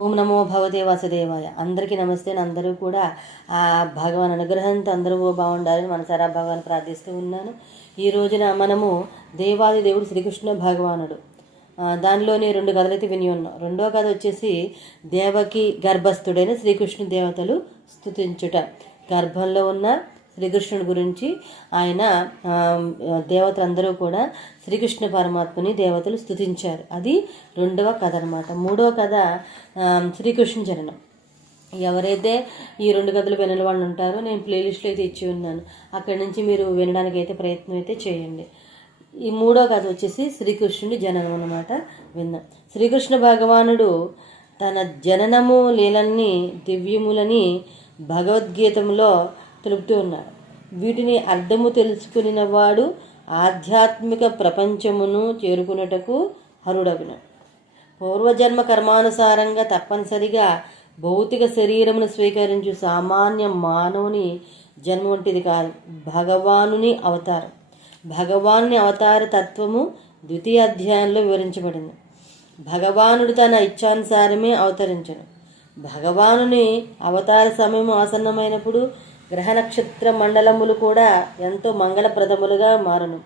ఓం నమో భగవతే వాసుదేవాయ. అందరికీ నమస్తే. అందరూ కూడా ఆ భగవాన్ అనుగ్రహంతో అందరూ బాగుండాలని మనసారా భగవాన్ ప్రార్థిస్తూ ఉన్నాను. ఈ రోజున మనము దేవాది దేవుడు శ్రీకృష్ణ భగవానుడు. దానిలోనే రెండు కథలు అయితే విని ఉన్నాం. రెండో కథ వచ్చేసి దేవకి గర్భస్థుడైన శ్రీకృష్ణ దేవతలు స్తుతించుట. గర్భంలో ఉన్న శ్రీకృష్ణుడి గురించి ఆయన దేవతలందరూ కూడా శ్రీకృష్ణ పరమాత్మని దేవతలు స్థుతించారు అది రెండవ కథ అనమాట మూడవ కథ శ్రీకృష్ణ చరణం ఎవరైతే ఈ రెండు కథలు వినని వాళ్ళు ఉంటారో నేను ప్లేలిస్ట్లో అయితే ఇచ్చి ఉన్నాను. అక్కడి నుంచి మీరు వినడానికి అయితే ప్రయత్నం అయితే చేయండి. ఈ మూడో కథ వచ్చేసి శ్రీకృష్ణుడి జననం అనమాట విందాం శ్రీకృష్ణ భగవానుడు తన జననము లీలన్నీ దివ్యములని భగవద్గీతంలో తెలుపుతూ ఉన్నాడు వీటిని అర్థము తెలుసుకునిన వాడు ఆధ్యాత్మిక ప్రపంచమును చేరుకున్నటకు హరుడవినాడు పూర్వజన్మ కర్మానుసారంగా తప్పనిసరిగా భౌతిక శరీరమును స్వీకరించు సామాన్య మానవుని జన్మ వంటిది కాదు భగవానుని అవతారం. భగవానుని అవతార తత్వము ద్వితీయ అధ్యాయంలో వివరించబడింది. భగవానుడు తన ఇచ్ఛానుసారమే అవతరించను. భగవానుని అవతార సమయం ఆసన్నమైనప్పుడు గ్రహ నక్షత్ర మండలములు కూడా ఎంతో మంగళప్రదములుగా మారను.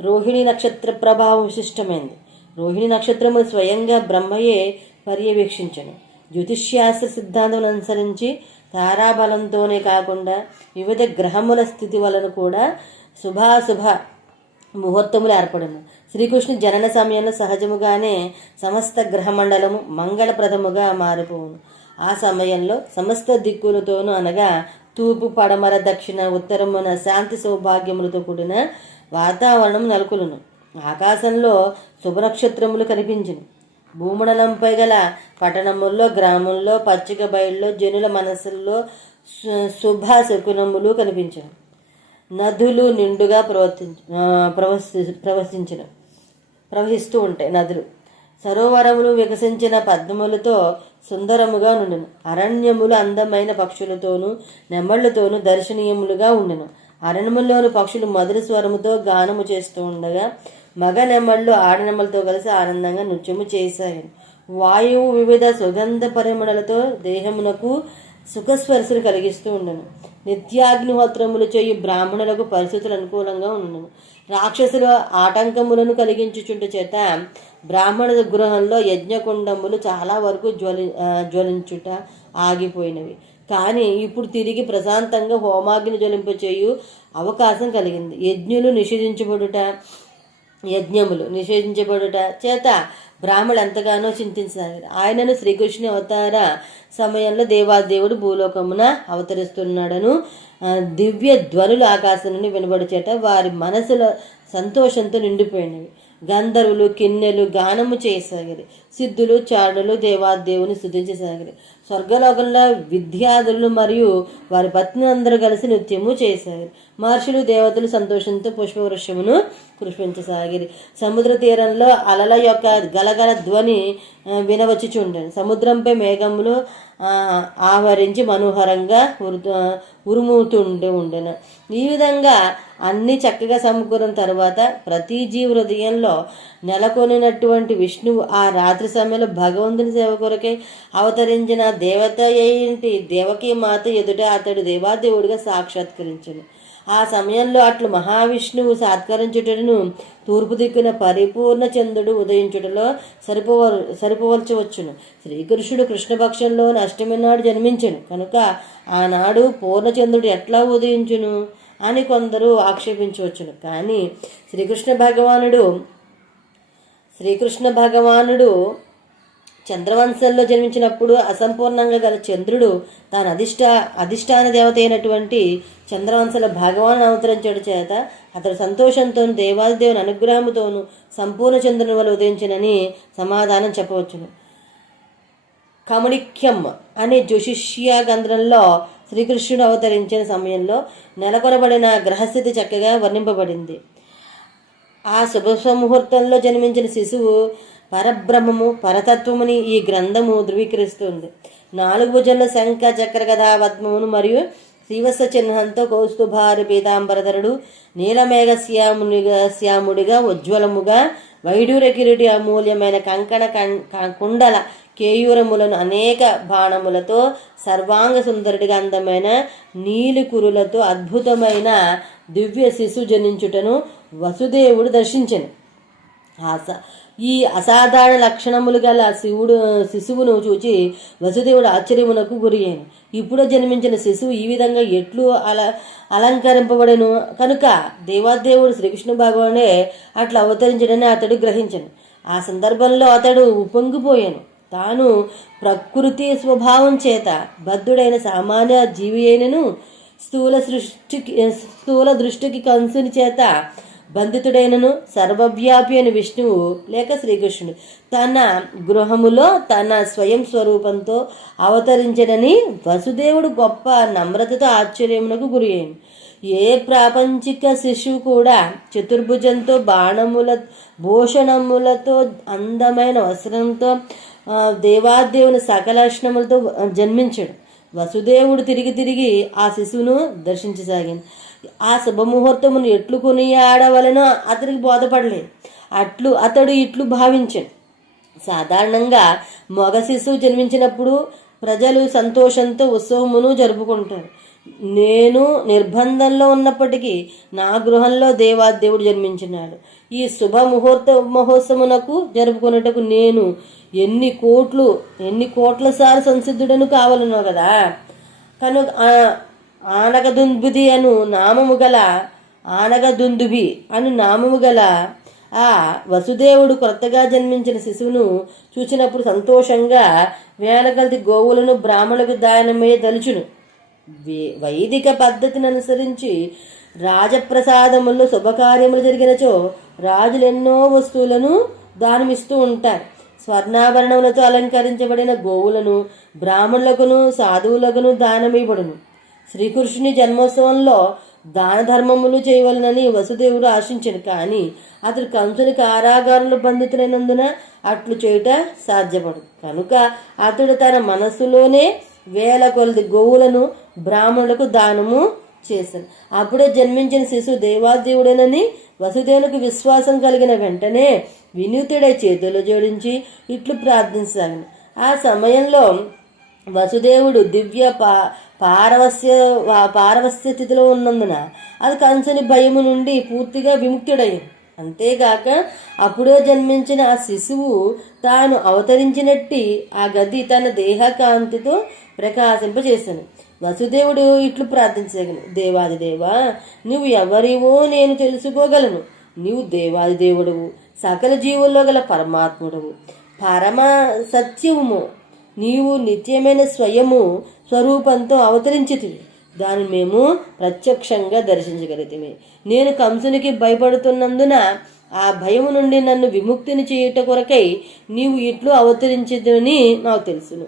రోహిణి నక్షత్ర ప్రభావం విశిష్టమైంది. రోహిణి నక్షత్రము స్వయంగా బ్రహ్మయే పర్యవేక్షించను. జ్యోతిష్శాస్త్ర సిద్ధాంతం అనుసరించి తారాబలంతోనే కాకుండా వివిధ గ్రహముల స్థితి వలన కూడా శుభాశుభ ముహూర్తములు ఏర్పడును. శ్రీకృష్ణు జనన సమయంలో సహజముగానే సమస్త గ్రహమండలము మంగళప్రదముగా మారిపోవును. ఆ సమయంలో సమస్త దిక్కులతోనూ అనగా తూర్పు పడమర దక్షిణ ఉత్తరమున శాంతి సౌభాగ్యములతో కూడిన వాతావరణం నెలకొలును. ఆకాశంలో శుభనక్షత్రములు కనిపించను. భూమండలంపై గల పట్టణముల్లో గ్రామంలో పచ్చిక బయల్లో జనుల మనసుల్లో శుభ శకునములు కనిపించను. నదులు నిండుగా ప్రవర్తి ప్రవసి ప్రవహించిన ప్రవహిస్తూ ఉంటాయి నదులు. సరోవరములు వికసించిన పద్మములతో సుందరముగా నుండెను. అరణ్యములు అందమైన పక్షులతోనూ నెమళ్ళతోనూ దర్శనీయములుగా ఉండెను. అరణ్యములోని పక్షులు మధుర స్వరముతో గానము చేస్తూ ఉండగా మగ నెమళ్ళు ఆడనెమలతో కలిసి ఆనందంగా నృత్యము చేశాయి వాయువు వివిధ సుగంధ పరిమళలతో దేహమునకు సుఖస్పర్శలు కలిగిస్తూ ఉండను. నిత్యాగ్నిహోత్రములు చేయు బ్రాహ్మణులకు పరిస్థితులు అనుకూలంగా ఉండను రాక్షసుల ఆటంకములను కలిగించుచుంట చేత బ్రాహ్మణ గృహంలో యజ్ఞకుండములు చాలా వరకు జ్వలి జ్వలించుట ఆగిపోయినవి. కానీ ఇప్పుడు తిరిగి ప్రశాంతంగా హోమాగ్ని జ్వలింపచేయు అవకాశం కలిగింది. యజ్ఞులు నిషేధించబడుట యజ్ఞములు నిషేధించబడుట చేత బ్రాహ్మణులు ఎంతగానో చింతించారు ఆయనను శ్రీకృష్ణుని అవతార సమయంలో దేవాదేవుడు భూలోకమున అవతరిస్తున్నాడను. దివ్య ధ్వనులు ఆకాశం నుండి వినబడి వారి మనసులో సంతోషంతో నిండిపోయినవి. గంధర్వులు కిన్నెలు గానము చేయసాగిరి సిద్ధులు చాడులు దేవాదేవుని స్థుతించసాగారు స్వర్గలోకంలో విద్యార్థులు మరియు వారి పత్ని అందరూ కలిసి నృత్యము చేశారు మహర్షులు దేవతలు సంతోషంతో పుష్పవృక్షమును పుష్పించసాగిరి. సముద్ర తీరంలో అలల యొక్క గలగల ధ్వని వినవచ్చి చూడండి సముద్రంపై మేఘములు ఆవరించి మనోహరంగా ఉరు ఉరుముతుండే ఉండెను. ఈ విధంగా అన్ని చక్కగా సమకూరిన తర్వాత ప్రతి జీవ హృదయంలో నెలకొనినటువంటి విష్ణువు ఆ రాత్రి సమయంలో భగవంతుని సేవ కొరకై అవతరించిన దేవత ఏంటి? దేవకీ మాత ఎదుట అతడు దేవాదేవుడిగా సాక్షాత్కరించను. ఆ సమయంలో అట్లు మహావిష్ణువు సాత్కరించుటను తూర్పు దిక్కున పరిపూర్ణ చంద్రుడు ఉదయించుటలో సరిపోవ సరిపోవలచవచ్చును శ్రీకృష్ణుడు కృష్ణపక్షంలో అష్టమి నాడు జన్మించను. కనుక ఆనాడు పూర్ణచంద్రుడు ఎట్లా ఉదయించును? అని కొందరు ఆక్షేపించవచ్చును. కానీ శ్రీకృష్ణ భగవానుడు శ్రీకృష్ణ భగవానుడు చంద్రవంశంలో జన్మించినప్పుడు అసంపూర్ణంగా గల చంద్రుడు తాను అధిష్ట అధిష్టాన దేవత అయినటువంటి చంద్రవంశలో భగవాను అవతరించడం చేత అతడు సంతోషంతో దేవాదిదేవుని అనుగ్రహంతోనూ అనుగ్రహముతోను సంపూర్ణ చంద్రుని వల్ల ఉదయించినని సమాధానం చెప్పవచ్చును. కమణిక్యం అనే జ్యోషిష్య గంధ్రంలో శ్రీకృష్ణుడు అవతరించిన సమయంలో నెలకొనబడిన గ్రహస్థితి చక్కగా వర్ణింపబడింది. ఆ శుభ ముహూర్తంలో జన్మించిన శిశువు పరబ్రహ్మము పరతత్వముని ఈ గ్రంథము ధృవీకరిస్తుంది. నాలుగు భుజంలో శంఖ చక్ర కథా పద్మమును మరియు శ్రీవత్స చిహ్నంతో కౌస్తుభారి పీతాంబరధరుడు నీలమేఘ శ్యామునిగా శ్యాముడిగా ఉజ్వలముగా వైడూర కిరీటి అమూల్యమైన కంకణ కం- క- కుండల కేయూరములను అనేక బాణములతో సర్వాంగ సుందరుడిగా అందమైన నీలికురులతో అద్భుతమైన దివ్య శిశు జనించుటను వసుదేవుడు దర్శించను. ఆస ఈ అసాధారణ లక్షణములు గల శివుడు శిశువును చూచి వసుదేవుడు ఆశ్చర్యమునకు గురి అయ్యాను ఇప్పుడు జన్మించిన శిశువు ఈ విధంగా ఎట్లు అల అలంకరింపబడను? కనుక దేవాదేవుడు శ్రీకృష్ణ భగవానే అట్లా అవతరించడని అతడు గ్రహించను. ఆ సందర్భంలో అతడు ఉప్పొంగిపోయాను. తాను ప్రకృతి స్వభావం చేత బద్ధుడైన సామాన్య జీవి అయినను స్థూల సృష్టికి స్థూల దృష్టికి కంసుని చేత బంధితుడైనను సర్వవ్యాపి అని విష్ణువు లేక శ్రీకృష్ణుడు. తన గృహములో తన స్వయం స్వరూపంతో అవతరించడని వసుదేవుడు గొప్ప నమ్రతతో ఆశ్చర్యమునకు గురి అయింది ఏ ప్రాపంచిక శిశువు కూడా చతుర్భుజంతో బాణముల భూషణములతో అందమైన వస్త్రంతో దేవాదేవుని సకలక్షణములతో జన్మించడు. వసుదేవుడు తిరిగి తిరిగి ఆ శిశువును దర్శించసాగింది ఆ శుభముహూర్తమును ఎట్లు కొని ఆడవలనో అతనికి బోధపడలేదు. అట్లు అతడు ఇట్లు భావించాడు సాధారణంగా మగ శిశువు జన్మించినప్పుడు ప్రజలు సంతోషంతో ఉత్సవమును జరుపుకుంటారు. నేను నిర్బంధంలో ఉన్నప్పటికీ నా గృహంలో దేవాదేవుడు జన్మించినాడు. ఈ శుభ ముహూర్త మహోత్సవమునకు జరుపుకున్నటకు నేను ఎన్ని కోట్లు ఎన్ని కోట్ల సార్లు సంసిద్ధుడను కావాలనో కదా. కనుక ఆనగదుందుబుది అను నామము గల ఆనగదుందుబి అను నామము గల ఆ వసుదేవుడు కొత్తగా జన్మించిన శిశువును చూసినప్పుడు సంతోషంగా వేనకల్ది గోవులను బ్రాహ్మణులకు దానమే దలుచును. వైదిక పద్ధతిని అనుసరించి రాజప్రసాదముల్లో శుభకార్యములు జరిగినచో రాజులు ఎన్నో వస్తువులను దానమిస్తూ ఉంటారు. స్వర్ణాభరణములతో అలంకరించబడిన గోవులను బ్రాహ్మణులకును సాధువులకును దానమివ్వబడును. శ్రీకృష్ణుని జన్మోత్సవంలో దాన ధర్మములు చేయవలనని వసుదేవుడు ఆశించాడు. కానీ అతడు కంసుని కారాగారులు బంధితులైనందున అట్లు చేయుట సాధ్యపడు. కనుక అతడు తన మనస్సులోనే వేల కొలది గోవులను బ్రాహ్మణులకు దానము చేశాను అప్పుడే జన్మించిన శిశువు దేవాదేవుడేనని వసుదేవునికి విశ్వాసం కలిగిన వెంటనే వినూతుడై చేతులు జోడించి ఇట్లు ప్రార్థించాను ఆ సమయంలో వసుదేవుడు దివ్య పా పారవస్య వా- పారవస్య స్థితిలో ఉన్నందున అది కంచని భయము నుండి పూర్తిగా విముక్తుడయ్యాడు అంతేగాక అప్పుడే జన్మించిన ఆ శిశువు తాను అవతరించినట్టి ఆ గది తన దేహకాంతితో ప్రకాశింపజేశాను వసుదేవుడు ఇట్లు ప్రార్థించగలను. దేవాది దేవా నువ్వు ఎవరివో నేను తెలుసుకోగలను. నీవు దేవాది దేవుడవు. సకల జీవుల్లో గల పరమాత్ముడవు. పరమ సత్యము నీవు నిత్యమైన స్వయము స్వరూపంతో అవతరించితివి. దాన్ని మేము ప్రత్యక్షంగా దర్శించగలిగితే నేను కంసునికి భయపడుతున్నందున ఆ భయము నుండి నన్ను విముక్తిని చేయుట కొరకై నీవు ఇట్లు అవతరించదని నాకు తెలుసును.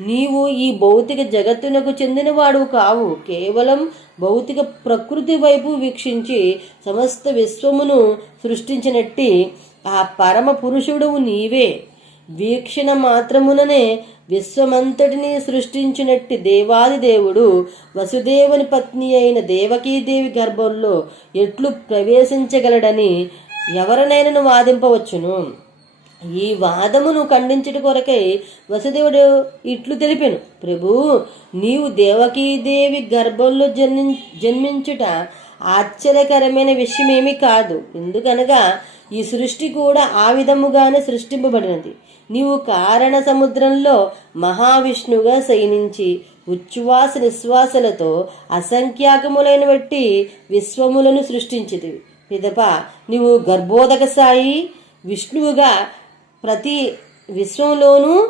నీవు ఈ భౌతిక జగత్తునకు చెందినవాడు కావు. కేవలం భౌతిక ప్రకృతి వైపు వీక్షించి సమస్త విశ్వమును సృష్టించినట్టి ఆ పరమ పురుషుడు నీవే. వీక్షణ మాత్రముననే విశ్వమంతటిని సృష్టించినట్టి దేవాది దేవుడు వసుదేవుని పత్ని అయిన దేవకీదేవి గర్భంలో ఎట్లు ప్రవేశించగలడని ఎవరినైనా వాదింపవచ్చును? ఈ వాదమును ఖండించుట కొరకై వసుదేవుడు ఇట్లు తెలిపాను ప్రభు నీవు దేవకీదేవి గర్భంలో జన్మి జన్మించుట ఆశ్చర్యకరమైన విషయమేమీ కాదు. ఎందుకనగా ఈ సృష్టి కూడా ఆ విధముగానే సృష్టింపబడినది. నీవు కారణ సముద్రంలో మహావిష్ణువుగా శయనించి ఉచ్ఛ్వాస నిశ్వాసలతో అసంఖ్యాకములైన బట్టి విశ్వములను సృష్టించింది పిదప నీవు గర్భోదక సాయి విష్ణువుగా ప్రతి విశ్వంలోనూ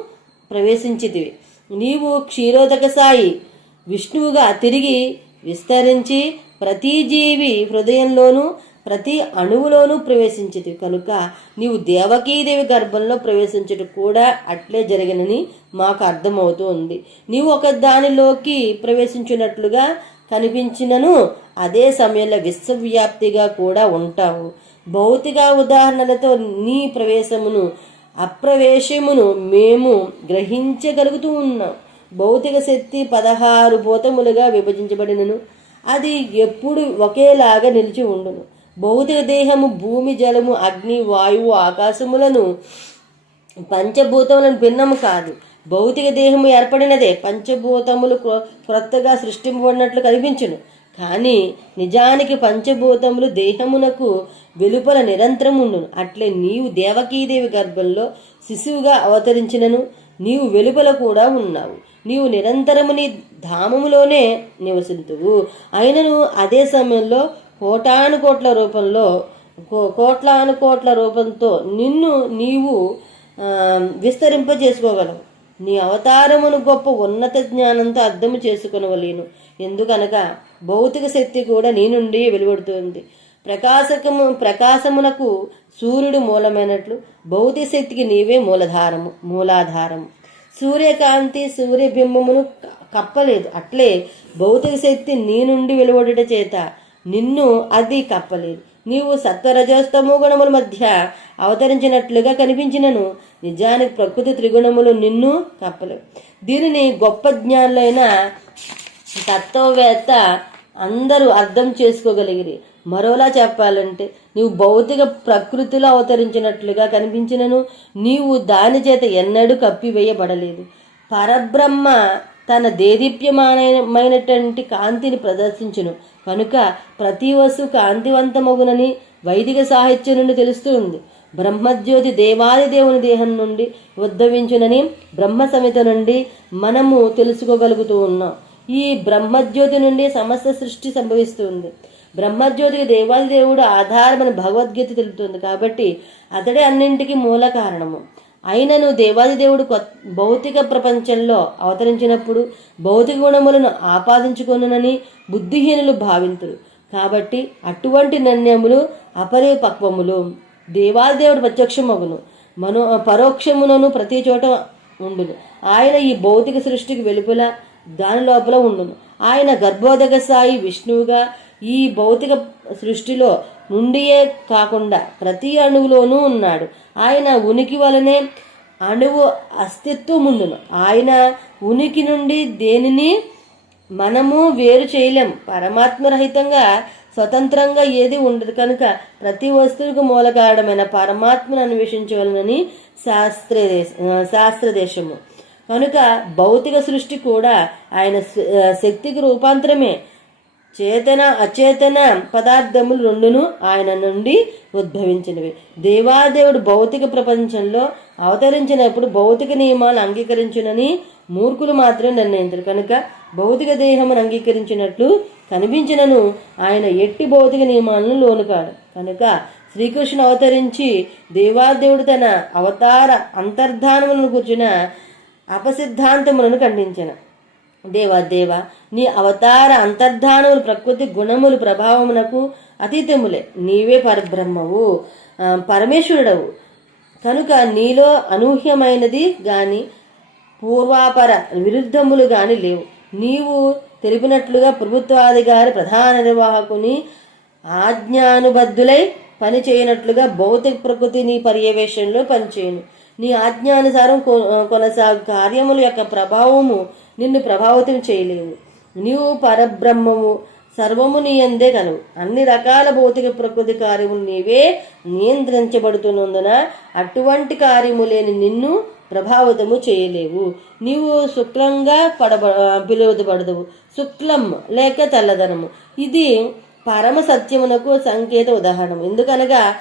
ప్రవేశించితివి. నీవు క్షీరోదక సాయి విష్ణువుగా తిరిగి విస్తరించి ప్రతి జీవి హృదయంలోనూ ప్రతి అణువులోనూ ప్రవేశించదు కనుక నీవు దేవకీదేవి గర్భంలో ప్రవేశించడం కూడా అట్లే జరిగినని మాకు అర్థమవుతూ ఉంది. నీవు ఒక దానిలోకి ప్రవేశించినట్లుగా కనిపించినను అదే సమయంలో విశ్వవ్యాప్తిగా కూడా ఉంటావు. భౌతిక ఉదాహరణలతో నీ ప్రవేశమును అప్రవేశమును మేము గ్రహించగలుగుతూ ఉన్నాం. భౌతిక శక్తి పదహారు భూతములుగా విభజించబడినను. అది ఎప్పుడు ఒకేలాగా నిలిచి ఉండును. భౌతిక దేహము భూమి జలము అగ్ని వాయువు ఆకాశములను పంచభూతములను భిన్నము కాదు. భౌతిక దేహము ఏర్పడినదే. పంచభూతములు క్రొత్తగా సృష్టింపబడినట్లు కనిపించును. కానీ నిజానికి పంచభూతములు దేహమునకు వెలుపల నిరంతరం ఉండును అట్లే నీవు దేవకీదేవి గర్భంలో శిశువుగా అవతరించినను. నీవు వెలుపల కూడా ఉన్నావు. నీవు నిరంతరము నీ ధామములోనే నివసింతువు. అయినను అదే సమయంలో కోటాను కోట్ల రూపంలో కో- కోట్లాను కోట్ల రూపంతో నిన్ను నీవు విస్తరింపజేసుకోగలవు. నీ అవతారమును గొప్ప ఉన్నత జ్ఞానంతో అర్థము చేసుకునవలేను. ఎందుకనగా భౌతిక శక్తి కూడా నీ నుండి వెలువడుతుంది. ప్రకాశకము ప్రకాశమునకు సూర్యుడు మూలమైనట్లు భౌతిక శక్తికి నీవే మూలధారము మూలాధారము. సూర్యకాంతి సూర్యబింబమును కప్పలేదు. అట్లే భౌతిక శక్తి నీ నుండి వెలువడుట చేత నిన్ను అది కప్పలేదు. నీవు సత్వరజస్తమో గుణముల మధ్య అవతరించినట్లుగా కనిపించినను. నిజానికి ప్రకృతి త్రిగుణములు నిన్ను కప్పలేవు. దీనిని గొప్ప జ్ఞానులైన తత్వవేత్త అందరూ అర్థం చేసుకోగలిగిరి. మరోలా చెప్పాలంటే నీవు భౌతిక ప్రకృతిలో అవతరించినట్లుగా కనిపించినను. నీవు దాని చేత ఎన్నడూ కప్పివేయబడలేదు. పరబ్రహ్మ తన దేదీప్యమానమైనటువంటి కాంతిని ప్రదర్శించును. కనుక ప్రతి వస్తువు కాంతివంతమగునని వైదిక సాహిత్యం నుండి తెలుస్తుంది. బ్రహ్మజ్యోతి దేవాది దేవుని దేహం నుండి ఉద్భవించునని బ్రహ్మ సమిత నుండి మనము తెలుసుకోగలుగుతూ ఉన్నాం ఈ బ్రహ్మజ్యోతి నుండి సమస్త సృష్టి సంభవిస్తుంది. బ్రహ్మజ్యోతికి దేవాది దేవుడు ఆధారమని భగవద్గీత తెలుపుతుంది కాబట్టి అతడే అన్నింటికీ మూల కారణము. అయినను దేవాది దేవుడు భౌతిక ప్రపంచంలో అవతరించినప్పుడు భౌతిక గుణములను ఆపాదించుకొనునని బుద్ధిహీనులు భావింతురు. కాబట్టి అటువంటి నిర్ణయములు అపరిపక్వములు. దేవాదిదేవుడు ప్రత్యక్షమగును. మనో పరోక్షమునను ప్రతి చోట ఉండును. ఆయన ఈ భౌతిక సృష్టికి వెలుపల దాని లోపల ఉండును. ఆయన గర్భోదక సాయి విష్ణువుగా ఈ భౌతిక సృష్టిలో నుండియే కాకుండా ప్రతి అణువులోనూ ఉన్నాడు. ఆయన ఉనికి వలనే అణువు అస్తిత్వం ఉండును ఆయన ఉనికి నుండి దేనిని మనము వేరు చేయలేం. పరమాత్మరహితంగా స్వతంత్రంగా ఏది ఉండదు. కనుక ప్రతి వస్తువుకు మూలకారణమైన పరమాత్మను అన్వేషించవలనని శాస్త్రదేశ శాస్త్రదేశము. కనుక భౌతిక సృష్టి కూడా ఆయన శక్తికి రూపాంతరమే. చేతన అచేతన పదార్థములు రెండును ఆయన నుండి ఉద్భవించినవి. దేవాదేవుడు భౌతిక ప్రపంచంలో అవతరించినప్పుడు భౌతిక నియమాలు అంగీకరించునని మూర్ఖులు మాత్రం నిర్ణయించరు. కనుక భౌతిక దేహమును అంగీకరించినట్లు కనిపించినను ఆయన ఎట్టి భౌతిక నియమాలను లోను కాడు కనుక శ్రీకృష్ణుడు అవతరించి దేవాదేవుడు తన అవతార అంతర్ధానములను కూర్చున్న అపసిద్ధాంతములను ఖండించిన. దేవా దేవా నీ అవతార అంతర్ధానములు ప్రకృతి గుణములు ప్రభావమునకు అతీతములే. నీవే పరబ్రహ్మవు పరమేశ్వరుడవు. కనుక నీలో అనూహ్యమైనది గాని పూర్వాపర విరుద్ధములు గాని లేవు. నీవు తెలిపినట్లుగా ప్రభుత్వాధికారి ప్రధాన నిర్వాహకుని ఆజ్ఞానుబద్ధులై పనిచేయనట్లుగా భౌతిక ప్రకృతి నీ పర్యవేక్షణలో పనిచేయను. నీ ఆజ్ఞానుసారం కొ- కొనసాగు కార్యముల యొక్క ప్రభావము నిన్ను ప్రభావితం చేయలేవు. నీవు పరబ్రహ్మము సర్వము నీ అందే కలవు. అన్ని రకాల భౌతిక ప్రకృతి కార్యములు నీవే నియంత్రించబడుతున్నందున అటువంటి కార్యము లేని నిన్ను ప్రభావితము చేయలేవు. నీవు శుక్లంగా పడబ పిలువబడదవు. శుక్లం లేక తెల్లదనము ఇది పరమ సత్యమునకు సంకేత ఉదాహరణం ఎందుకనగా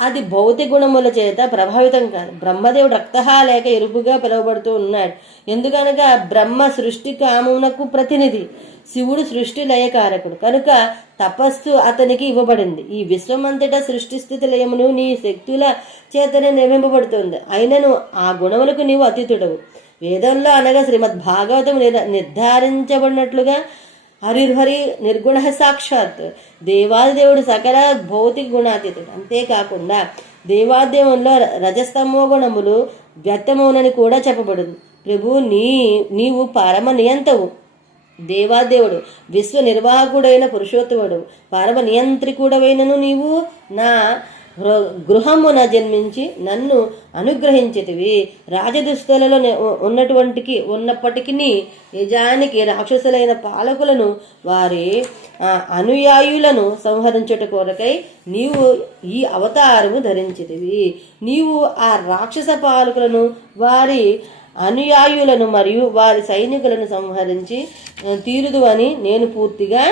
అది భౌతిక గుణముల చేత ప్రభావితం కాదు. బ్రహ్మదేవుడు రక్తహ లేక ఎరుపుగా పిలువబడుతూ ఉన్నాడు. ఎందుకనగా బ్రహ్మ సృష్టి కామునకు ప్రతినిధి. శివుడు సృష్టి లయకారకుడు. కనుక తపస్సు అతనికి ఇవ్వబడింది. ఈ విశ్వమంతటా సృష్టి స్థితి లయమును నీ శక్తుల చేతనే నిర్మింపబడుతుంది. అయినను ఆ గుణములకు నీవు అతీతుడవు వేదంలో అనగా శ్రీమద్ భాగవతం నిర్ధారించబడినట్లుగా హరిహరి నిర్గుణ సాక్షాత్ దేవాదిదేవుడు సకల భౌతిక గుణాతీతుడు అంతేకాకుండా దేవాదేవంలో రజస్తమో గుణములు వ్యక్తమౌనని కూడా చెప్పబడింది ప్రభు నీ నీవు పరమ నియంతవు దేవాదేవుడు విశ్వ నిర్వాహకుడైన పురుషోత్తముడు పరమ నియంత్రికుడవైనను నీవు నా గృహమున జన్మించి నన్ను అనుగ్రహించేటివి. రాజదుస్తులలో ఉన్నటువంటికి ఉన్నప్పటికీ నిజానికి రాక్షసులైన పాలకులను వారి అనుయాయులను సంహరించుట కొరకై నీవు ఈ అవతారము ధరించితివి నీవు ఆ రాక్షస పాలకులను వారి అనుయాయులను మరియు వారి సైనికులను సంహరించి తీరుదు అని నేను పూర్తిగా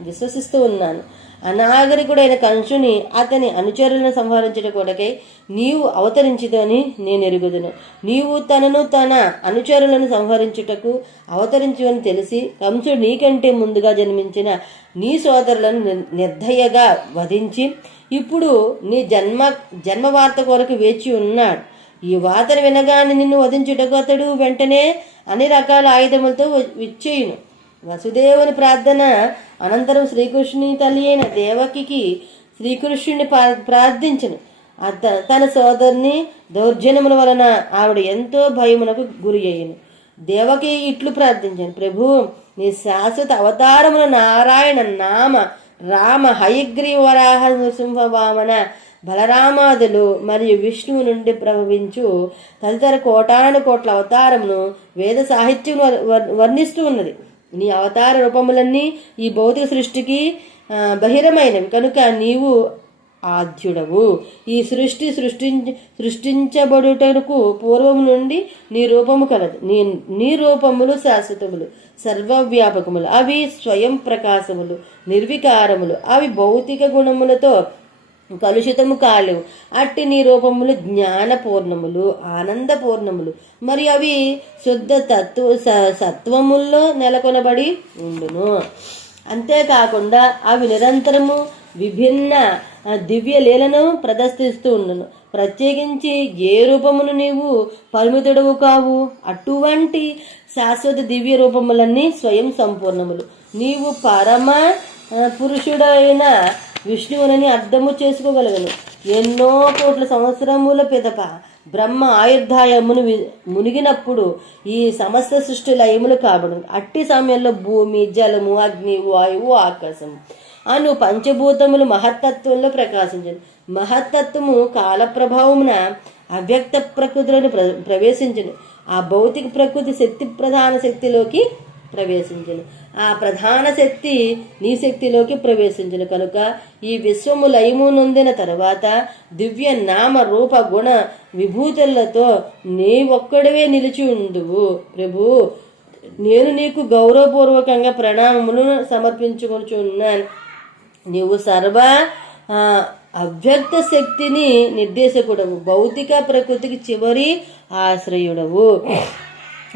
విశ్వసిస్తూ ఉన్నాను. అనాగరికుడైన కంసుని అతని అనుచరులను సంహరించుట కొడకై నీవు అవతరించిదని నేను ఎరుగుదును. నీవు తనను తన అనుచరులను సంహరించుటకు అవతరించువని తెలిసి కంసుడు నీకంటే ముందుగా జన్మించిన నీ సోదరులను నిర్దయగా వధించి ఇప్పుడు నీ జన్మ జన్మ వార్త కొరకు వేచి ఉన్నాడు. ఈ వార్తను వినగానే నిన్ను వధించుటకు అతడు వెంటనే అన్ని రకాల ఆయుధములతో విచ్చేయును. వసుదేవుని ప్రార్థన అనంతరం శ్రీకృష్ణుని తల్లి అయిన దేవకికి శ్రీకృష్ణుని ప్రార్థించను. అత తన సోదరుని దౌర్జన్యముల వలన ఆవిడ ఎంతో భయమునకు గురి అయ్యను. దేవకి ఇట్లు ప్రార్థించాను. ప్రభు నీ శాశ్వత అవతారముల నారాయణ నామ రామ హయగ్రీవరాహ నృసింహ వామన బలరామాదులు మరియు విష్ణువు నుండి ప్రభవించు తదితర కోటాను కోట్ల అవతారమును వేద సాహిత్యం వర్ణిస్తూ ఉన్నది. నీ అవతార రూపములన్నీ ఈ భౌతిక సృష్టికి బహిరమైనవి. కనుక నీవు ఆద్యుడవు. ఈ సృష్టి సృష్టించ సృష్టించబడుటకు పూర్వము నుండి నీ రూపము కలదు. నీ నీ రూపములు శాశ్వతములు సర్వవ్యాపకములు. అవి స్వయం ప్రకాశములు నిర్వికారములు. అవి భౌతిక గుణములతో కలుషితము కాలేవు అట్టి నీ రూపములు జ్ఞానపూర్ణములు ఆనందపూర్ణములు. మరియు అవి శుద్ధ తత్వ స- సత్వముల్లో నెలకొనబడి ఉండును. అంతేకాకుండా అవి నిరంతరము విభిన్న దివ్య లీలను ప్రదర్శిస్తూ ఉండును. ప్రత్యేకించి ఏ రూపమును నీవు పరిమితుడవు కావు? అటువంటి శాశ్వత దివ్య రూపములన్నీ స్వయం సంపూర్ణములు. నీవు పరమ పురుషుడైన విష్ణువునని అర్థము చేసుకోగలగను. ఎన్నో కోట్ల సంవత్సరముల పిదప బ్రహ్మ ఆయుర్ధాయమును మునిగినప్పుడు ఈ సమస్త సృష్టి లయములు కాబడు అట్టి సమయంలో భూమి జలము అగ్ని వాయువు ఆకాశం అను పంచభూతములు మహత్తత్వంలో ప్రకాశించను. మహత్తత్వము కాల ప్రభావమున అవ్యక్త ప్రకృతిలోని ప్ర ప్రవేశించను. ఆ భౌతిక ప్రకృతి శక్తి ప్రధాన శక్తిలోకి ప్రవేశించను. ఆ ప్రధాన శక్తి నీ శక్తిలోకి ప్రవేశించిన కనుక. ఈ విశ్వము లయము నొందిన తర్వాత దివ్య నామ రూప గుణ విభూతులతో నీ ఒక్కడివే నిలిచి ఉండువు. ప్రభు నేను నీకు గౌరవపూర్వకంగా ప్రణామమును సమర్పించుకొనుచున్నాను. నీవు సర్వ అవ్యక్త శక్తిని నిర్దేశకుడవు. భౌతిక ప్రకృతికి చివరి ఆశ్రయుడవు.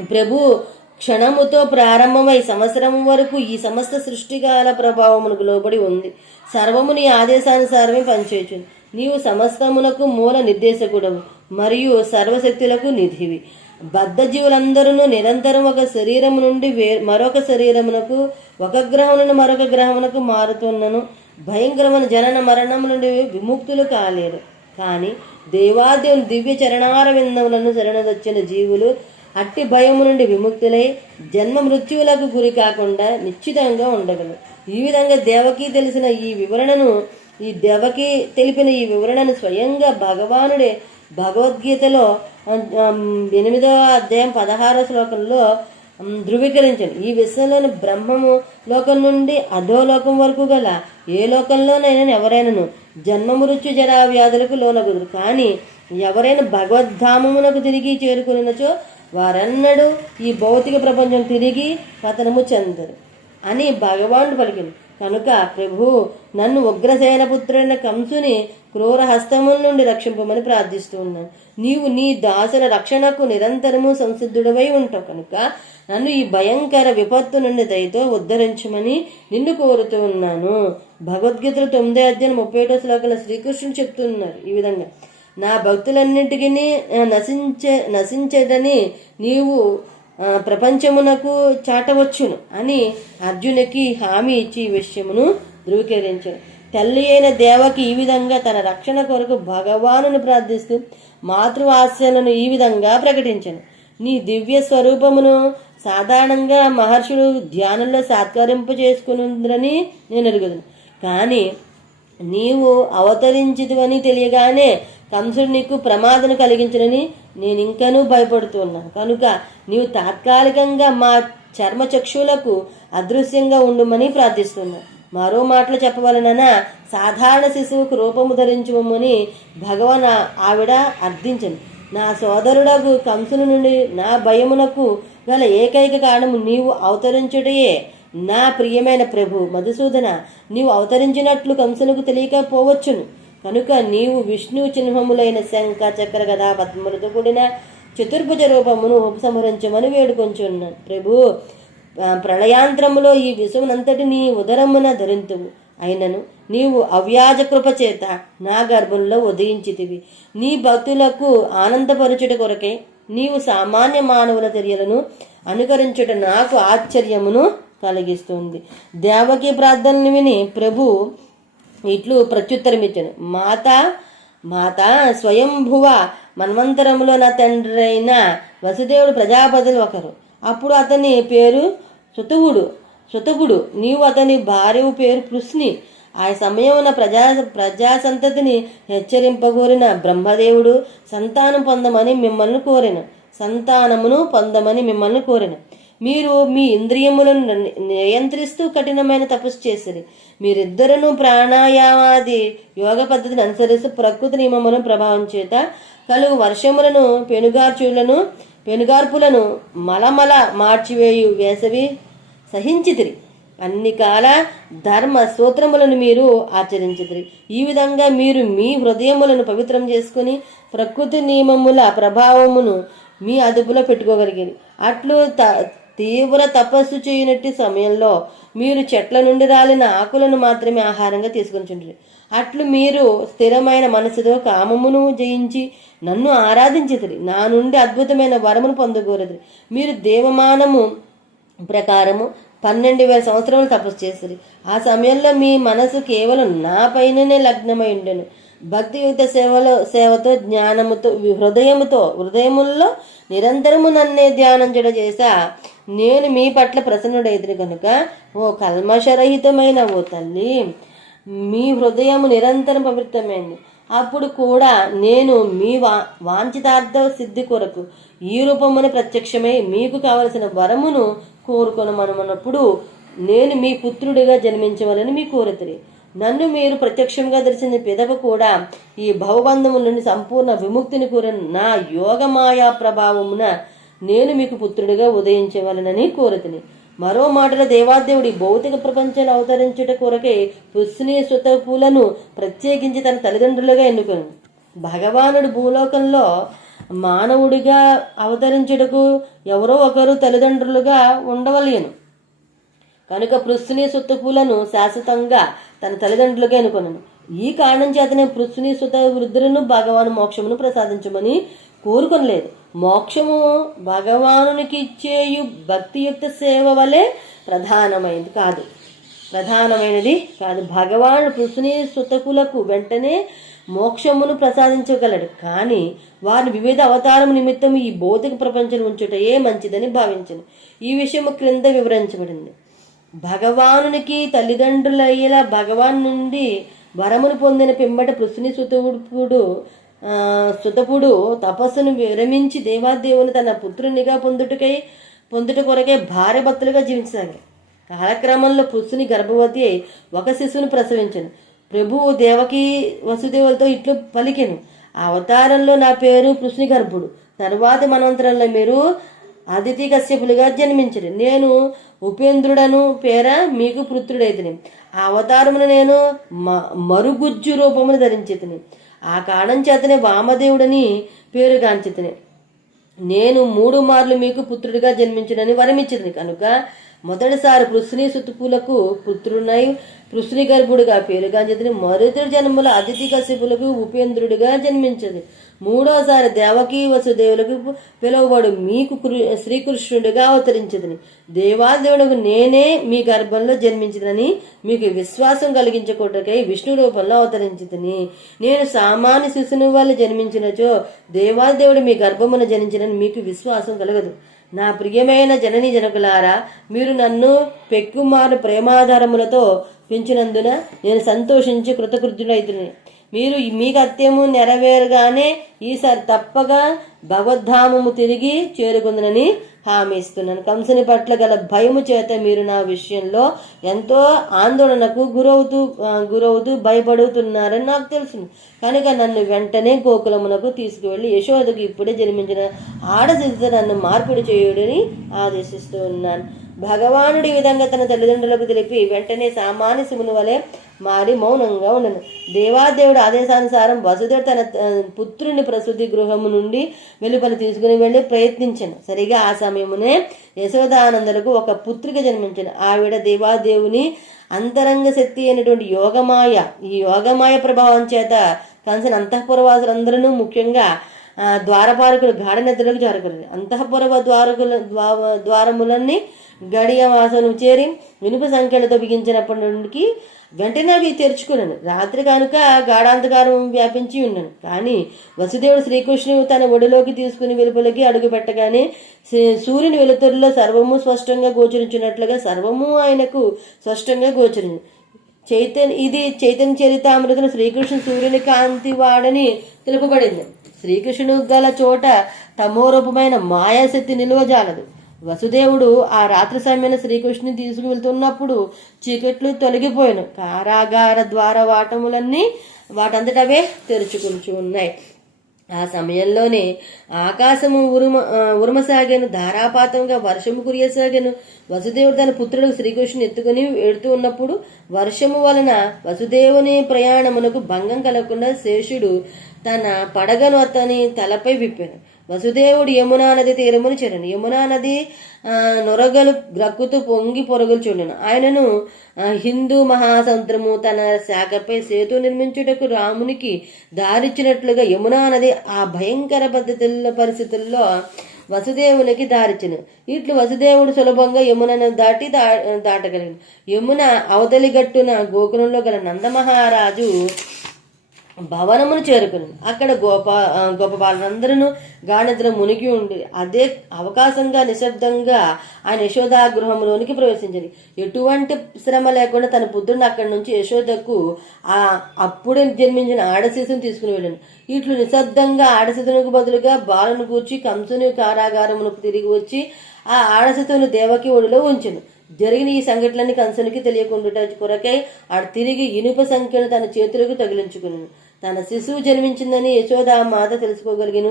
ప్రభు క్షణముతో ప్రారంభమై సంవత్సరం వరకు ఈ సమస్త సృష్టికాల ప్రభావమునకు లోబడి ఉంది. సర్వము నీ ఆదేశానుసారమే పనిచేయచ్చు నీవు సమస్తమునకు మూల నిర్దేశకుడవు మరియు సర్వశక్తులకు నిధివి. బద్ధ జీవులందరూ నిరంతరం ఒక శరీరం నుండి వే మరొక శరీరమునకు ఒక గ్రహం నుండి మరొక గ్రహమునకు మారుతున్నను. భయంకరమైన జనన మరణం నుండి విముక్తులు కాలేరు. కానీ దేవాదేవుని దివ్య చరణార విందములను శరణదొచ్చిన జీవులు అట్టి భయము నుండి విముక్తులై జన్మ మృత్యువులకు గురి కాకుండా నిశ్చితంగా ఉండగలరు ఈ విధంగా దేవకి తెలిసిన ఈ వివరణను ఈ దేవకి తెలిపిన ఈ వివరణను స్వయంగా భగవానుడే భగవద్గీతలో ఎనిమిదవ అధ్యాయం పదహారవ శ్లోకంలో ధృవీకరించండి ఈ విశ్వంలోని బ్రహ్మము లోకం నుండి అధోలోకం వరకు గల ఏ లోకంలోనైనా ఎవరైనాను జన్మ మృత్యు జరా వ్యాధులకు లోనగుదురు. కానీ ఎవరైనా భగవద్ధామమునకు తిరిగి చేరుకున్నచో వారన్నడూ ఈ భౌతిక ప్రపంచం తిరిగి పతనము చెందరు. అని భగవానుడు పలికింది కనుక ప్రభు నన్ను ఉగ్రసేన పుత్రుడైన కంసుని క్రూర హస్తముల నుండి రక్షింపమని ప్రార్థిస్తూ ఉన్నాను. నీవు నీ దాసుల రక్షణకు నిరంతరము సంసిద్ధుడవై ఉంటావు కనుక నన్ను ఈ భయంకర విపత్తు నుండి దయతో ఉద్ధరించమని నిన్ను కోరుతూ ఉన్నాను. భగవద్గీతలో తొమ్మిదో అధ్యాయం ముప్పై ఒకటో శ్లోకంలో శ్రీకృష్ణుడు చెప్తున్నారు ఈ విధంగా. నా భక్తులన్నింటికి నశించే నశించేదని నీవు ప్రపంచమునకు చాటవచ్చును అని అర్జునికి హామీ ఇచ్చి ఈ విషయమును ధృవీకరించాడు తల్లి అయిన దేవకి ఈ విధంగా తన రక్షణ కొరకు భగవానుని ప్రార్థిస్తూ మాతృవాస్యలను ఈ విధంగా ప్రకటించాను. నీ దివ్య స్వరూపమును సాధారణంగా మహర్షులు ధ్యానంలో సాత్కారింపు చేసుకునుందని నేను ఎరుగుదును కానీ నీవు అవతరించిదివని తెలియగానే కంసుడు నీకు ప్రమాదం కలిగించనని నేను ఇంకనూ భయపడుతున్నాను కనుక నీవు తాత్కాలికంగా మా చర్మచక్షులకు అదృశ్యంగా ఉండుమని ప్రార్థిస్తున్నాను మరో మాటలు చెప్పవలనన సాధారణ శిశువుకు రూపము ధరించమని భగవాన్ ఆవిడ అర్థించను. నా సోదరుడకు కంసుని నుండి నా భయమునకు గల ఏకైక కారణము నీవు అవతరించుటయే నా ప్రియమైన ప్రభు. మధుసూదన నీవు అవతరించినట్లు కంసులకు తెలియకపోవచ్చును కనుక నీవు విష్ణు చిహ్నములైన శంఖ చక్ర గదా పద్మములతో కూడిన చతుర్భుజ రూపమును ఉపసంహరించమని వేడుకొంచున్నాను ప్రభు ప్రళయాంత్రములో ఈ విషమునంతటి నీ ఉదరమున ధరింతువు అయినను నీవు అవ్యాజ కృప చేత నా గర్భంలో ఉదయించితివి. నీ భక్తులకు ఆనందపరచుట కొరకే నీవు సామాన్య మానవుల చర్యలను అనుకరించుట నాకు ఆశ్చర్యమును కలిగిస్తుంది. దేవకి ప్రార్థనలు విని ప్రభు ఇట్లు ప్రత్యుత్తరమిచ్చాను. మాత మాత స్వయంభువ మన్వంతరములో నా తండ్రి అయిన వసుదేవుడు ప్రజాపతులు ఒకరు. అప్పుడు అతని పేరు సుతువుడు. సుతగుడు నీవు అతని భార్య పేరు కృష్ణి ఆ సమయమున ప్రజా ప్రజా సంతతిని హెచ్చరింపగోరిన బ్రహ్మదేవుడు సంతానం పొందమని మిమ్మల్ని కోరిన. సంతానమును పొందమని మిమ్మల్ని కోరిన. మీరు మీ ఇంద్రియములను నియంత్రిస్తూ కఠినమైన తపస్సు చేసిరి. మీరిద్దరును ప్రాణాయామాది యోగ పద్ధతిని అనుసరిస్తూ ప్రకృతి నియమములను ప్రభావం చేత కలుగు వర్షములను పెనుగార్చులను పెనుగార్పులను మలమల మార్చివేయు వేసవి సహించితిరి. అన్ని కాల ధర్మ సూత్రములను మీరు ఆచరించితిరి. ఈ విధంగా మీరు మీ హృదయములను పవిత్రం చేసుకుని ప్రకృతి నియమముల ప్రభావమును మీ అదుపులో పెట్టుకోగలిగారు. అట్లు త తీవ్ర తపస్సు చేయనట్టు సమయంలో మీరు చెట్ల నుండి రాలిన ఆకులను మాత్రమే ఆహారంగా తీసుకొని అట్లు మీరు స్థిరమైన మనసుతో కామమును జయించి నన్ను ఆరాధించదురి నా నుండి అద్భుతమైన వరమును పొందగోరదురి మీరు దేవమానము ప్రకారము పన్నెండు వేల సంవత్సరములు తపస్సు చేస్తుంది ఆ సమయంలో మీ మనసు కేవలం నా పైననే లగ్నమై ఉండను. భక్తియుత సేవలో సేవతో జ్ఞానముతో హృదయముతో హృదయముల్లో నిరంతరము నన్నే ధ్యానం చెడ చేసా నేను మీ పట్ల ప్రసన్నుడైతుని కనుక ఓ కల్మషరహితమైన ఓ తల్లి మీ హృదయము నిరంతరం పవిత్రమైంది. అప్పుడు కూడా నేను మీ వా వాంఛితార్థ సిద్ధి కొరకు ఈ రూపమున ప్రత్యక్షమై మీకు కావలసిన వరమును కోరుకొనమనమన్నప్పుడు నేను మీ పుత్రుడిగా జన్మించవలని మీ కోరితిరి నన్ను మీరు ప్రత్యక్షంగా దర్శించిన పిదవ కూడా ఈ భవబంధముల నుండి సంపూర్ణ విముక్తిని కోరిన నా యోగమాయా ప్రభావమున నేను మీకు పుత్రుడిగా ఉదయించవలనని కోరితిని. మరో మాటల దేవాదేవుడి భౌతిక ప్రపంచాన్ని అవతరించుట కొరకే పుస్ని సుతపులను ప్రత్యేకించి తన తల్లిదండ్రులుగా ఎన్నుకును. భగవానుడు భూలోకంలో మానవుడిగా అవతరించుటకు ఎవరో ఒకరు తల్లిదండ్రులుగా ఉండవలేను. కనుక పృథ్వని సుత్తపులను శాశ్వతంగా తన తల్లిదండ్రులుగా అనుకున్నాను ఈ కారణం చేతనే పృథ్వని సుత వృద్ధులను భగవాను మోక్షమును ప్రసాదించమని కోరుకొనలేదు. మోక్షము భగవానునికి ఇచ్చేయు భక్తియుక్త సేవ వలె ప్రధానమైనది కాదు. ప్రధానమైనది కాదు. భగవానుడు పృథుని సుతకులకు వెంటనే మోక్షమును ప్రసాదించగలడు. కానీ వారు వివిధ అవతారం నిమిత్తం ఈ భౌతిక ప్రపంచం ఉంచుటయే మంచిదని భావించను. ఈ విషయము క్రింద వివరించబడింది. భగవానునికి తల్లిదండ్రులయ్యేలా భగవాన్ నుండి వరమును పొందిన పిమ్మట పృథుని సుతపుడు సుతపుడు తపస్సును విరమించి దేవాదేవుని తన పుత్రునిగా పొందుటకై పొందుట కొరకే భార్య భర్తలుగా జీవించసాగారు. కాలక్రమంలో పురుషుని గర్భవతి అయి ఒక శిశువును ప్రసవించను. ప్రభువు దేవకి వసుదేవులతో ఇట్లు పలికెను. అవతారంలో నా పేరు పృథ్వని గర్భుడు. తరువాతి మనంతరంలో మీరు అతిథి కశ్యపులుగా జన్మించరు. నేను ఉపేంద్రుడను పేర మీకు పుత్రుడైతని. ఆ అవతారమును నేను మ మరుగుజ్జు రూపమును ధరించితిని. ఆ కారణం చేతనే వామదేవుడని పేరుగాంచితనే నేను మూడు మార్లు మీకు పుత్రుడిగా జన్మించునని వరమిచ్చింది కనుక మొదటిసారి పృథ్వని సుతుపులకు పుత్రునై పృథ్వని గర్భుడిగా పేరుగాంచితిని మరుతుడి జన్మల అతిథి కశిపులకు ఉపేంద్రుడిగా జన్మించింది మూడోసారి దేవకీ వసుదేవులకు పిలువబడు మీకు కృ- శ్రీకృష్ణుడిగా అవతరించదని. దేవాదేవుడుకు నేనే మీ గర్భంలో జన్మించదని మీకు విశ్వాసం కలిగించకూడకై విష్ణు రూపంలో అవతరించదని నేను సామాన్య శిశుని వల్ల జన్మించినచో దేవాదేవుడు మీ గర్భమున జనించినని మీకు విశ్వాసం కలగదు. నా ప్రియమైన జనని జనకులారా మీరు నన్ను పెక్కుమారు ప్రేమాధారములతో పెంచినందున నేను సంతోషించి కృతకృత్యుడైతున్నాను మీరు మీ కత్యము నెరవేరగానే ఈసారి తప్పగా భగవద్ధామము తిరిగి చేరుకుందనని హామీ ఇస్తున్నాను. కంసుని పట్ల గల భయము చేత మీరు నా విషయంలో ఎంతో ఆందోళనకు గురవుతూ గురవుతూ భయపడుతున్నారని నాకు తెలుసు కనుక నన్ను వెంటనే గోకులమునకు తీసుకువెళ్ళి యశోదకు ఇప్పుడే జన్మించిన ఆడసిద్ధ నన్ను మార్పిడి చేయుడని ఆదేశిస్తూ ఉన్నాను. భగవానుడి విధంగా తన తల్లిదండ్రులకు తెలిపి వెంటనే సామాన్య శివుని వలె మారి మౌనంగా ఉండను దేవాదేవుడు ఆదేశానుసారం వసుదేవుడు తన పుత్రుని ప్రసూతి గృహము నుండి వెలుపల తీసుకుని వెళ్ళి ప్రయత్నించను. సరిగా ఆ సమయమునే యశోదానందలకు ఒక పుత్రిక జన్మించను. ఆవిడ దేవాదేవుని అంతరంగ శక్తి అయినటువంటి యోగమాయ ఈ యోగమాయ ప్రభావం చేత కంసన్ అంతఃపురవాసులందరూ ముఖ్యంగా ద్వారపాలకులు గాఢ నిద్రలకు జరగలేదు అంతఃపురవ ద్వారకుల ద్వా- ద్వారములన్నీ గడియ వాసను చేరి వినుప సంఖ్యలతో బిగించినప్పటి నుండి వెంటనే అవి తెరుచుకున్నాను రాత్రి కనుక గాఢాంధకారం వ్యాపించి ఉన్నాను. కానీ వసుదేవుడు శ్రీకృష్ణుడు తన ఒడిలోకి తీసుకుని వెలుపలికి అడుగు పెట్టగానే సూర్యుని వెలుతురులో సర్వము స్పష్టంగా గోచరించినట్లుగా సర్వము ఆయనకు స్పష్టంగా గోచరించింది చైతన్య ఇది చైతన్య చరితామృతను శ్రీకృష్ణ సూర్యుని కాంతి వాడని తెలుపబడింది. శ్రీకృష్ణుడు గల చోట తమోరూపమైన మాయాశక్తి నిలువజాలదు. వసుదేవుడు ఆ రాత్రి సమయంలో శ్రీకృష్ణుని తీసుకువెళ్తున్నప్పుడు చీకట్లు తొలగిపోయాను. కారాగార ద్వార వాటములన్నీ వాటంతటవే తెరుచుకుంటూ ఉన్నాయి. ఆ సమయంలోనే ఆకాశము ఉరుమ ఉరుమసాగాను ధారాపాతంగా వర్షము కురియసాగాను. వసుదేవుడు తన పుత్రుడు శ్రీకృష్ణుని ఎత్తుకుని ఎడుతూ ఉన్నప్పుడు వర్షము వలన వసుదేవుని ప్రయాణమునకు భంగం కలగకుండా శేషుడు తన పడగను అతని తలపై విప్పాను వసుదేవుడు యమునా నది తీరమును చేరను. యమునా నది నొరగలు గ్రక్కుతూ పొంగి పొరుగులు చూడను. ఆయనను హిందూ మహాసముద్రము తన శాఖపై సేతు నిర్మించుటకు రామునికి దారిచ్చినట్లుగా యమునా నది ఆ భయంకర పద్ధతుల్లో పరిస్థితుల్లో వసుదేవునికి దారిచ్చును. ఇట్లు వసుదేవుడు సులభంగా యమునను దాటి దా దాటగలిగిన. యమున అవతలి గట్టున గోకులంలో గల నందమహారాజు భవనమును చేరుకుని అక్కడ గోప ఆ, గోపబాలందరూ గాఢనిద్ర మునిగి ఉండి అదే అవకాశంగా నిశ్శబ్దంగా ఆ యశోదా గృహంలోనికి ప్రవేశించింది. ఎటువంటి శ్రమ లేకుండా తన పుత్రుని అక్కడి నుంచి యశోదకు ఆ అప్పుడే జన్మించిన ఆడశిశుని తీసుకుని వెళ్ళాను ఇట్లు నిశ్శబ్దంగా ఆడశిశునికి బదులుగా బాలను కూర్చి కంసుని కారాగారమునకు తిరిగి వచ్చి ఆ ఆడశిశువును దేవకి ఒడిలో ఉంచాను. జరిగిన ఈ సంఘటనని కంసునికి తెలియకుండా కొరకై ఆడ తిరిగి ఇనుప సంఖ్యను తన చేతులకు తగిలించుకున్నాను తన శిశువు జన్మించిందని యశోద మాత తెలుసుకోగలిగిన.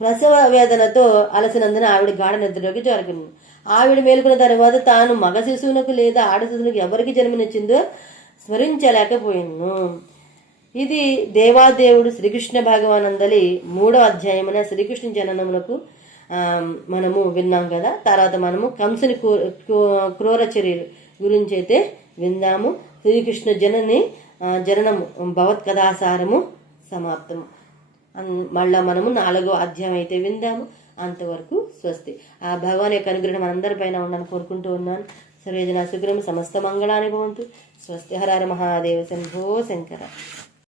ప్రసవ వేదనతో అలసినందున ఆవిడ గాఢ నిద్రలోకి జరగను. ఆవిడ మేలుకున్న తర్వాత తాను మగ శిశువునకు లేదా ఆడ శిశువునకు ఎవరికి జన్మనిచ్చిందో స్మరించలేకపోయాను. ఇది దేవాదేవుడు శ్రీకృష్ణ భగవానందలి మూడో అధ్యాయమున శ్రీకృష్ణ జననములకు మనము విన్నాం కదా తర్వాత మనము కంసుని క్రూర చర్యలు గురించి అయితే విందాము శ్రీకృష్ణ జనని జననము భగవత్ కథాసారము సమాప్తము. మళ్ళా మనము నాలుగో అధ్యాయం అయితే విందాము. అంతవరకు స్వస్తి. ఆ భగవాన్ యొక్క అనుగ్రహం అందరిపైన ఉండాలని కోరుకుంటూ ఉన్నాను. సర్వేజన సుగ్రహం సమస్త మంగళాన్ని భవంతు స్వస్తి హరార మహాదేవ శంభో శంకర.